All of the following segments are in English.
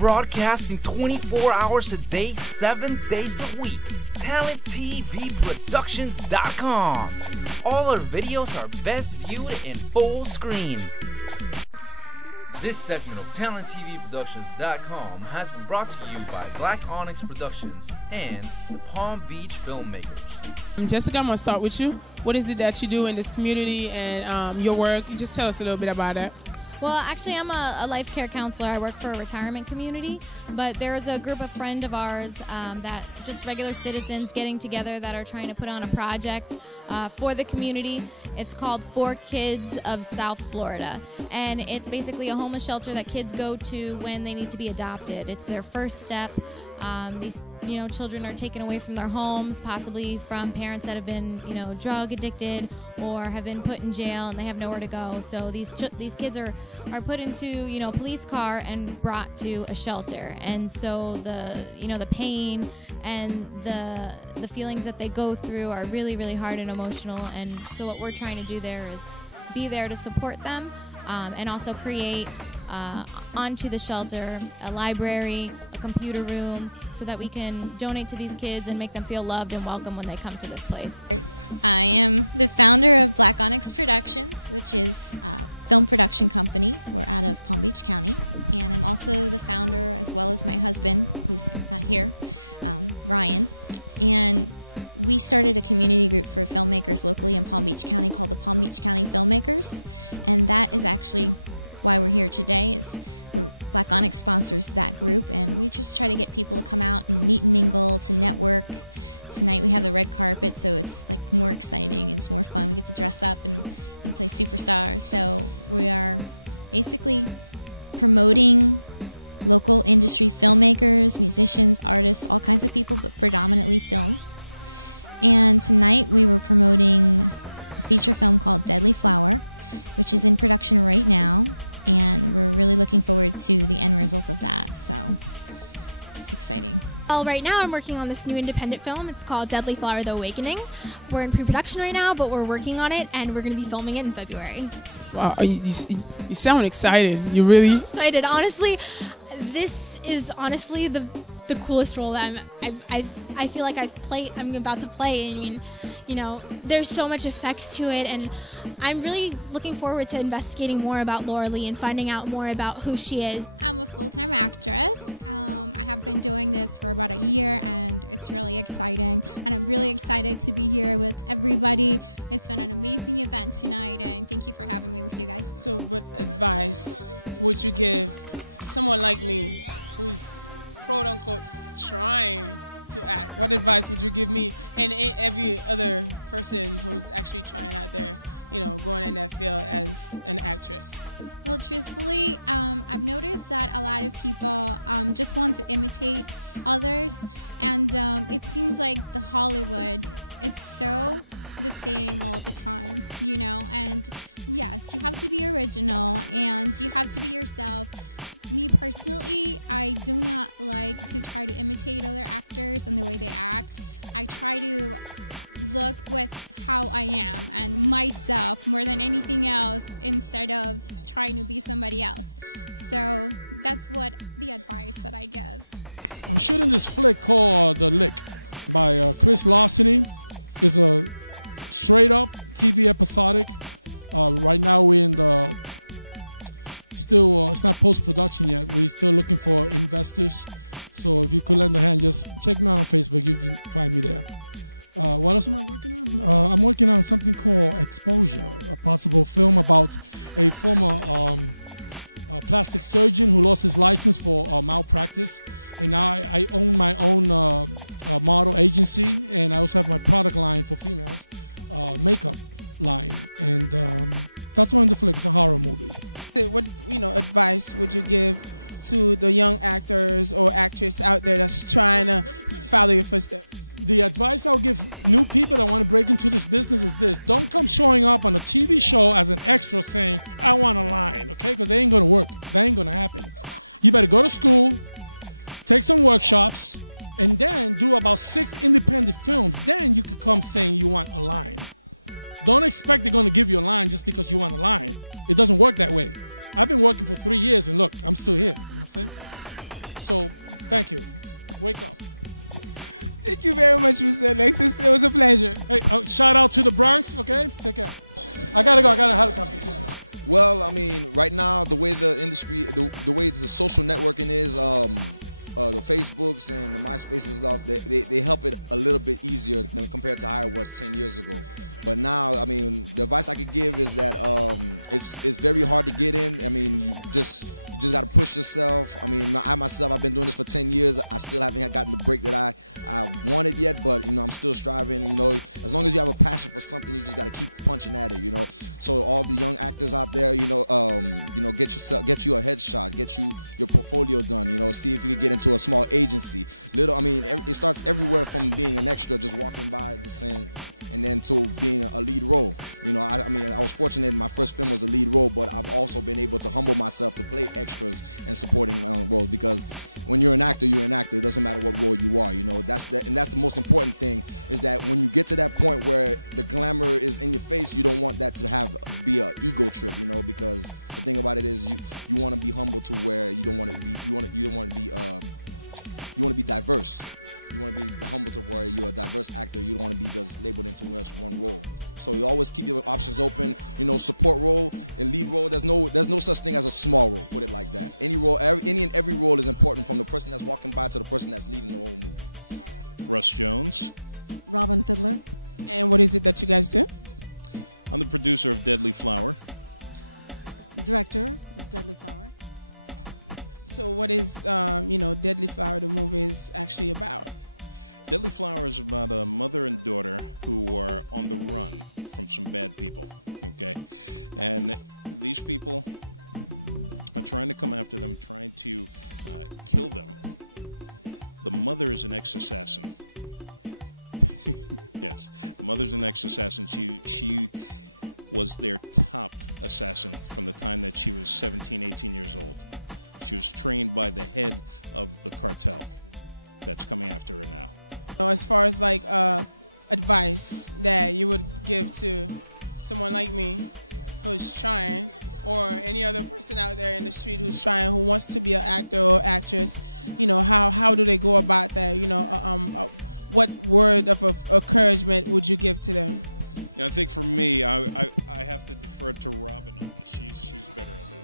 Broadcasting 24 hours a day, 7 days a week. TalentTVProductions.com. All our videos are best viewed in full screen. This segment of TalentTVProductions.com has been brought to you by Black Onyx Productions and the Palm Beach Filmmakers. Jessica, I'm going to start with you. What is it that you do in this community and your work? Just tell us a little bit about that. Well, actually, I'm a life care counselor. I work for a retirement community, but there's a group of friends of ours that just regular citizens getting together that are trying to put on a project for the community. It's called For Kids of South Florida, and it's basically a homeless shelter that kids go to when they need to be adopted. It's their first step. These children are taken away from their homes, possibly from parents that have been drug addicted or have been put in jail and they have nowhere to go. So these kids are put into a police car and brought to a shelter. And so the pain and the feelings that they go through are really, really hard and emotional. And so what we're trying to do there is be there to support them and also create onto the shelter a library, a computer room, so that we can donate to these kids and make them feel loved and welcome when they come to this place. I am the founder of Black Onyx Productions, which is a film production company. We're out of Palm Beach County. And I'm also the founder, as well as my husband, who's not here, Ryan. And we started a community group for filmmakers locally in Palm Beach County called the Palm Beach County Filmmakers. And that is actually why we're here today. Black Onyx sponsors that group, and we just try to get people to come out and meet and mingle, to network. Tonight we have the red carpet, so it's like more exciting and it's more fun. We get to dress up and play superstars. So we are basically promoting local industry filmmakers, musicians, artists, all kinds of people, but predominantly film. And tonight we were promoting a feature film called Deadly Flower, which is in production right now, and we're really looking forward to the end result of that, so it's exciting. Well, right now I'm working on this new independent film. It's called Deadly Flower: The Awakening. We're in pre-production right now, but we're working on it, and we're going to be filming it in February. Wow, you sound excited. You really excited? Honestly, this is honestly the coolest role that I feel like I'm about to play. I mean, there's so much effects to it, and I'm really looking forward to investigating more about Laura Lee and finding out more about who she is. I'm a full-time actress. I have been doing this for about a year, and it's really exciting. And I'm really excited to be here with everybody. It's been an amazing event tonight, and thank you for having me with you guys. So what advice would you give someone like me who's quote-unquote trying to act? What advice would you give me and every other person who's actually trying out there, going in that field as an actress? Well, truthfully, I've noticed that a lot of people just want to imitate others, and it seems like the Hollywood, it's so the same all the time, and yes, you have to be original and you have to be yourself. Me personally, I do not like to try to imitate other actors and the way they act. I try to look with how I am and myself more than anything else, instead of trying to be somebody else. So that's what the advice that I give. I'm shooting this flick called The Lick by Chris Larceny. It's a straight-up TV episodic. Right now we're in the it's not post-production yet. We're still looking for investors. So if you could lend a hand, just check me out on Facebook. You can find me there. What else am I working on? I'm working on something called Exposure, a possible film about a former plastic surgeon who lost his license for malpractice. And now I own my own model agency, and I also have my product line for females, makeup line. And that's on the flick. It's a horror movie. What advice would you give to the young actors or actress out there that's trying to follow your footsteps? The advice I'll give new people that want to break into this business is this: don't come showing up on a TV show as an extra saying, "I want a line," okay? Because they ain't going to work. That ain't going to happen. You better go to school, take some workshops, and then do about 6 independent films. Then you could come saying you want a line. Don't expect they're going to give you a line just because you want a line. It doesn't work that way. I've been working for 3 years, and look, I'm still here. You know what I'm saying? So thank you. Wake up. Thank you very much, Mr. Alexis. It was a pleasure. Hey, shout out to the Bronx, okay? Take care. I gotta go. I got a helicopter. Well, I mean, right now, the way the industry, the way the social networking is, the Facebooks and the MySpaces and stuff, they help it a little bit easier compared to how it was 10 years ago. But now, I mean, the advice I could give is that it's very hard to get in. I mean, you just got to push yourself. I mean, I myself, I've been doing this for 10 years. I still haven't gotten the break that I wanted yet, but, you know, I'm still striving. You know, as long as you have a passion for something, you just got to keep punching at it, you know. So all the young actors out there, you know, get you a headshot, get you your portfolio done, you know, see if you can get into a small agency. It starts everywhere from being an extra, just walking by and just saying, and then to being a lead role. You know, I was fortunate my first film was a lead role, but I've also been able to humble myself to play extras and supporting roles, because when you're an actor, you're an actor. It doesn't matter what role you are, you know. That's the most important thing, is that when you get to that point where the glamour is in your face, you don't want that to be an ego trip, you know, because the thing about it is you want to be humble to where you want to be diverse. You want to be humble to where you're a diverse actor. You don't want to be just labeled into just one role. So you always keep your options open. You know, support role and lead role. There's no such thing as a small role. Put it like that. Any and every role is important, from the person that's walking by to the person that's leading the whole movie. Russ Jones. Robin Fiddler. And what is it that you guys do? I'm the producer of Deadly Flower. Director of Deadly Flower. So what is, Deadly Flower, the movie, is actually about? Deadly Flower is about a mother and daughter who are on the run from some bad people, okay? And these people are trying to come after them, trying to kill them. The mother is an ex-assassin. Yes, the mother's an ex-assassin. She was their top assassin from the time that she was 17, 18 years old. She was trained by the head of the cartel that's coming after her now. As far as like advice that you would give to someone like me who's trying, or any other person out there in the street who's trying, who wants to be an actor or actress, you know, how do they go about that? You know, what word of encouragement would you give to them? Yeah, I think for me, I have to defer to Robin on this. She's better at that.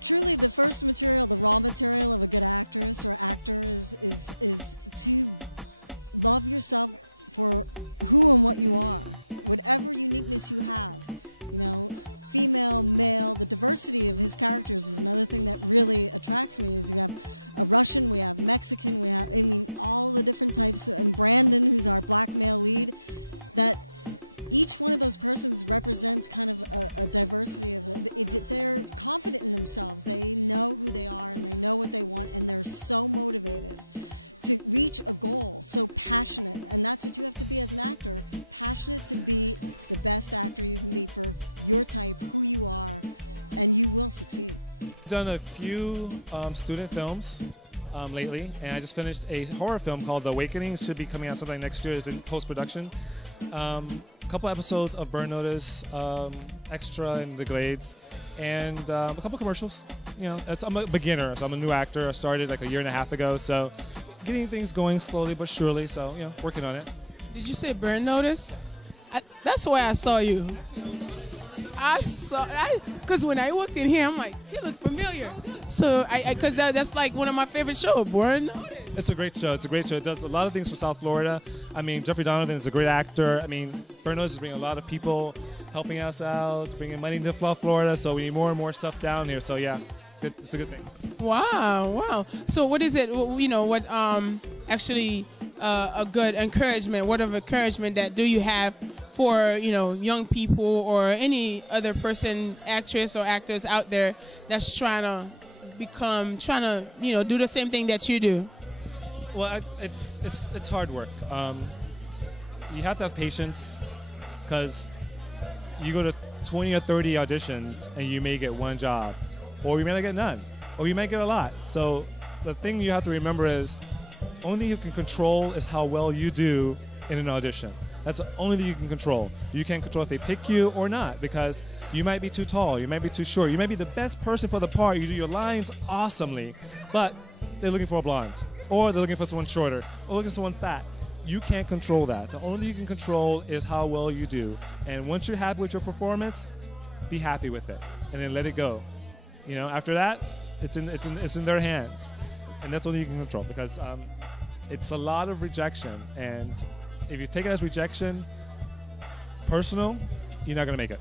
Truly, the first material, the raw material of a good actress or actor is to love yourself for who and what you are, whatever uniqueness you have. You know, female, male, the diversity of his characters is another thing that really attracts me. Is you have a Russian, we have Mexican, we have, all the different types, and Brandon, who's our black male lead, that each one of those persons represents kind of a diversity of they're confident in themselves. They know who they are and they know what they want, and they're so motivated to reach a goal, so passionate. And that's what you have to be as an actor, passionate to be the best actor you can be for your type, who you are, and you will succeed. I've done a few student films lately, and I just finished a horror film called The Awakening. It should be coming out sometime next year. It's in post-production. A couple episodes of Burn Notice, Extra in the Glades, and a couple commercials. You know, I'm a beginner, so I'm a new actor. I started like a year and a half ago, so getting things going slowly but surely, so, you know, working on it. Did you say Burn Notice? That's the way I saw you. Because when I walked in here, I'm like, he looked familiar. So, because that's like one of my favorite shows, Burn Notice. It's a great show. It's a great show. It does a lot of things for South Florida. I mean, Jeffrey Donovan is a great actor. I mean, Burn Notice is bringing a lot of people helping us out, bringing money to South Florida, so we need more and more stuff down here. So, yeah, it's a good thing. Wow. So what is it, actually a good encouragement, what of encouragement that do you have for, young people or any other person, actress or actors out there that's trying to do the same thing that you do? Well, it's hard work. You have to have patience, because you go to 20 or 30 auditions and you may get one job, or you may not get none, or you might get a lot. So the thing you have to remember is, only thing you can control is how well you do in an audition. That's the only thing you can control. You can't control if they pick you or not, because You might be too tall. You might be too short. You might be the best person for the part. You do your lines awesomely, but they're looking for a blonde, or they're looking for someone shorter, or looking for someone fat. You can't control that. The only thing you can control is how well you do. And once you're happy with your performance, be happy with it, and then let it go. You know, after that, it's in their hands, and that's all you can control, because it's a lot of rejection, and if you take it as rejection, personal, you're not gonna make it.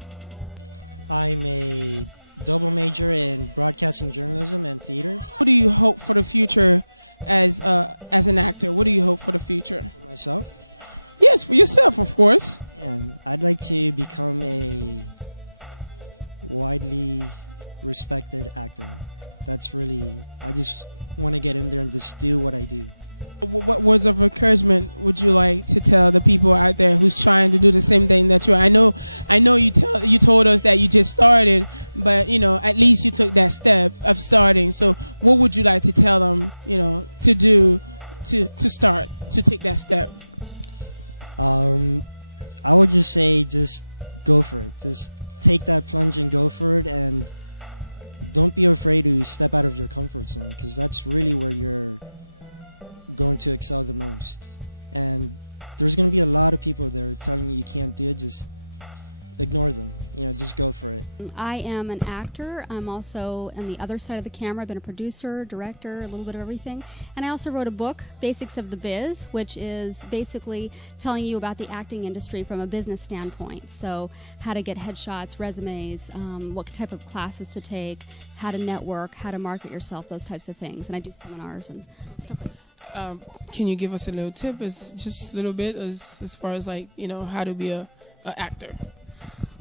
I'm a double major in broadcasting journalism and theater. What do you hope for the future as an actor? What do you hope for the future? For myself? Yes, for yourself, of course. And I'd like to become a widely respected actor. That's really, I just want to get in there and just do what I do. What words of encouragement would you like to tell the people out there who's trying to do the same thing that you are? I know you told us that you just started, but you know, at least you took that step of starting. So what would you like to tell them, you know, to do to start, to take that step? I would just say just go for it. Just take that plunge and go for it, and don't be afraid to step out of your comfort zone, because that's really where you're going to excel the most. And there's going to be a lot of people there telling you can't do it. Just ignore them. You know, just go for it. I am an actor. I'm also on the other side of the camera. I've been a producer, director, a little bit of everything. And I also wrote a book, Basics of the Biz, which is basically telling you about the acting industry from a business standpoint. So how to get headshots, resumes, what type of classes to take, how to network, how to market yourself, those types of things. And I do seminars and stuff like that. Can you give us a little tip, just a little bit, as far as, like, you know, how to be a actor?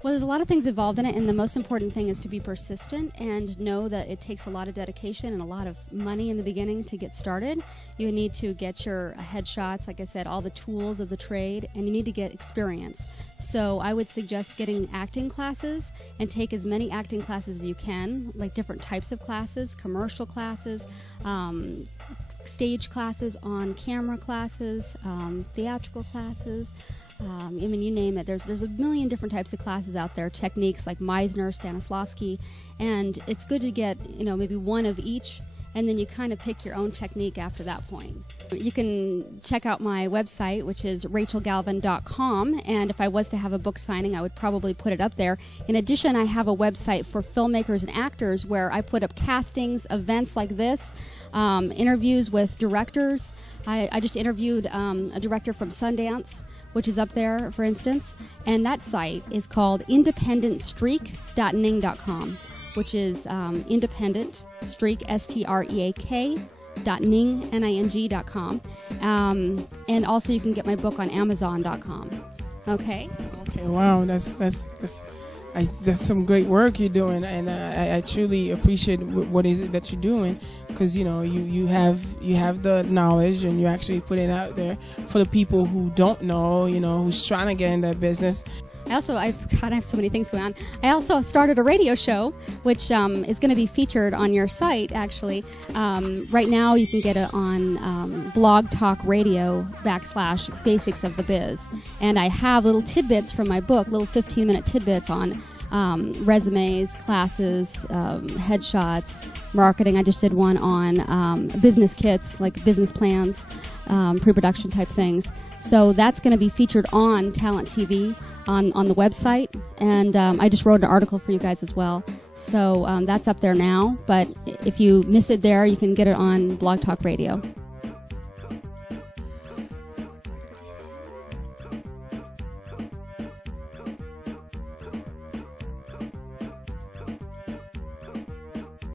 Well, there's a lot of things involved in it, and the most important thing is to be persistent and know that it takes a lot of dedication and a lot of money in the beginning to get started. You need to get your headshots, like I said, all the tools of the trade, and you need to get experience. So I would suggest getting acting classes and take as many acting classes as you can, like different types of classes, commercial classes, stage classes, on-camera classes, theatrical classes. I mean, you name it. There's a million different types of classes out there, techniques like Meisner, Stanislavski, and it's good to get, you know, maybe one of each, and then you kind of pick your own technique after that point. You can check out my website, which is rachelgalvin.com, and if I was to have a book signing, I would probably put it up there. In addition, I have a website for filmmakers and actors where I put up castings, events like this, interviews with directors. I just interviewed a director from Sundance, which is up there, for instance, and that site is called independentstreak.ning.com, which is independent streak, streak.ning.com, and also you can get my book on Amazon.com. Okay. Okay. Wow, that's some great work you're doing, and I truly appreciate what is it that you're doing, because you know you have the knowledge, and you're actually putting it out there for the people who don't know, you know, who's trying to get in that business. I have so many things going on. I also started a radio show, which is going to be featured on your site, actually. Right now, you can get it on Blog Talk Radio / Basics of the Biz. And I have little tidbits from my book, little 15-minute tidbits on resumes, classes, headshots, marketing. I just did one on business kits, like business plans, pre-production type things. So that's going to be featured on Talent TV on the website, and I just wrote an article for you guys as well. So that's up there now, but if you miss it there, you can get it on Blog Talk Radio.